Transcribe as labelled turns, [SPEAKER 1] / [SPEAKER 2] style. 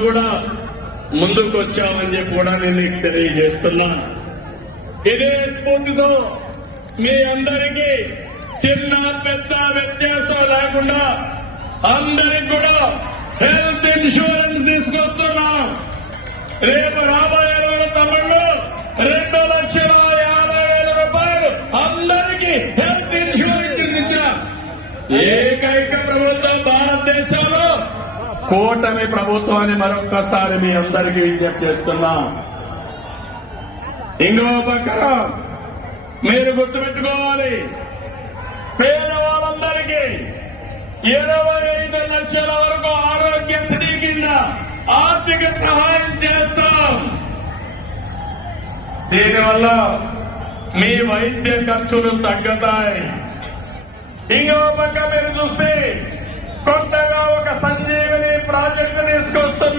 [SPEAKER 1] కూడా ముందుకు వచ్చామని చెప్పి కూడా నేను నీకు తెలియజేస్తున్నా. ఇదే స్ఫూర్తితో మీ అందరికీ చిన్న పెద్ద వ్యత్యాసం లేకుండా అందరికి కూడా హెల్త్ ఇన్సూరెన్స్ తీసుకొస్తున్నాం. రేపు రాబోయే రోజుల తమిళలో రెండు లక్షల యాభై వేల రూపాయలు అందరికీ హెల్త్ ఇన్సూరెన్స్ ఇచ్చిన ఏకైక ప్రభుత్వం భారతదేశంలో కూటమి ప్రభుత్వాన్ని మరొక్కసారి మీ అందరికీ విజ్ఞప్తి చేస్తున్నా. ఇంకో పక్కన మీరు గుర్తుపెట్టుకోవాలి. పేదవాళ్ళందరికీ ఇరవై ఐదు లక్షల వరకు ఆరోగ్యశ్రీ కింద ఆర్థిక సహాయం చేస్తాం. దీనివల్ల మీ వైద్య ఖర్చులు తగ్గుతాయి. ఇంకో పక్క మీరు చూస్తే